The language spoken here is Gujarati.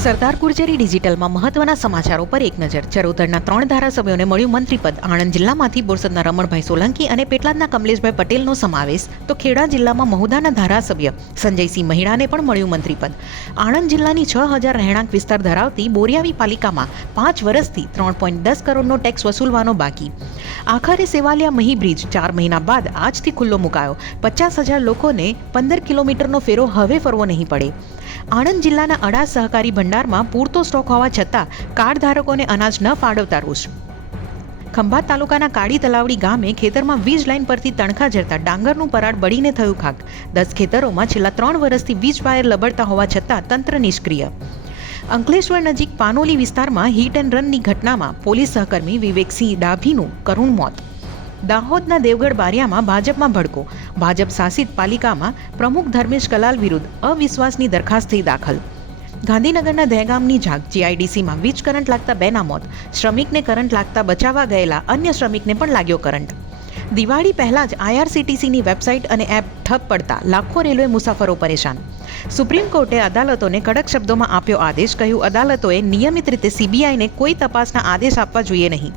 સરદાર ગુર્જરી ડિજિટલમાં મહત્વના સમાચારો પર એક નજર. ચરોતરના ત્રણ ધારાસભ્યોને મળ્યું મંત્રીપદ. આણંદ જિલ્લામાંથી બોરસદના રમણભાઈ સોલંકી અને પેટલાદના કમલેશભાઈ પટેલનો સમાવેશ. તો ખેડા જિલ્લામાં મહુદાના ધારાસભ્ય સંજયસિંહ મહિડાને પણ મળ્યું મંત્રીપદ. આણંદ જિલ્લાની છ હજાર રહેણાંક વિસ્તાર ધરાવતી બોરિયાવી પાલિકામાં પાંચ વર્ષથી ત્રણ પોઈન્ટ દસ કરોડનો ટેક્સ વસૂલવાનો બાકી. આખરે સેવાલિયા મહી બ્રિજ ચાર મહિના બાદ આજથી ખુલ્લો મુકાયો. પચાસ હજાર લોકોને પંદર કિલોમીટરનો ફેરો હવે ફરવો નહીં પડે. આણંદ જિલ્લાના અડા સહકારી ભંડારમાં પૂરતો સ્ટોક હોવા છતાં કાર્ડ ધારકોને અનાજ ન ફાળવતા રોષ. ખંભાત તાલુકાના કાળી તલાવડી ગામે ખેતરમાં વીજ લાઇન પરથી તણખા જરતા ડાંગરનું પરાળ બળીને થયું ખાક. દસ ખેતરોમાં છેલ્લા ત્રણ વર્ષથી વીજ વાયર લબડતા હોવા છતાં તંત્ર નિષ્ક્રિય. અંકલેશ્વર નજીક પાનોલી વિસ્તારમાં હિટ એન્ડ રનની ઘટનામાં પોલીસ સહકર્મી વિવેકસિંહ ડાભીનું કરુણ મોત. દાહોદના દેવગઢ બારિયામાં ભાજપમાં ભડકો. ભાજપ શાસિત પાલિકામાં પ્રમુખ ધર્મેશ કલાલ વિરુદ્ધ અવિશ્વાસની દરખાસ્ત થઈ દાખલ. ગાંધીનગરના દહેગામની જાગ જીઆઈડીસીમાં વીજ કરંટ લાગતા બેના મોત. શ્રમિકને કરંટ લાગતા બચાવવા ગયેલા અન્ય શ્રમિકને પણ લાગ્યો કરંટ. દિવાળી પહેલાં જ આઈઆરસીટીસીની વેબસાઇટ અને એપ ઠપ પડતા લાખો રેલવે મુસાફરો પરેશાન. સુપ્રીમ કોર્ટે અદાલતોને કડક શબ્દોમાં આપ્યો આદેશ. કહ્યું, અદાલતોએ નિયમિત રીતે સીબીઆઈને કોઈ તપાસના આદેશ આપવા જોઈએ નહીં.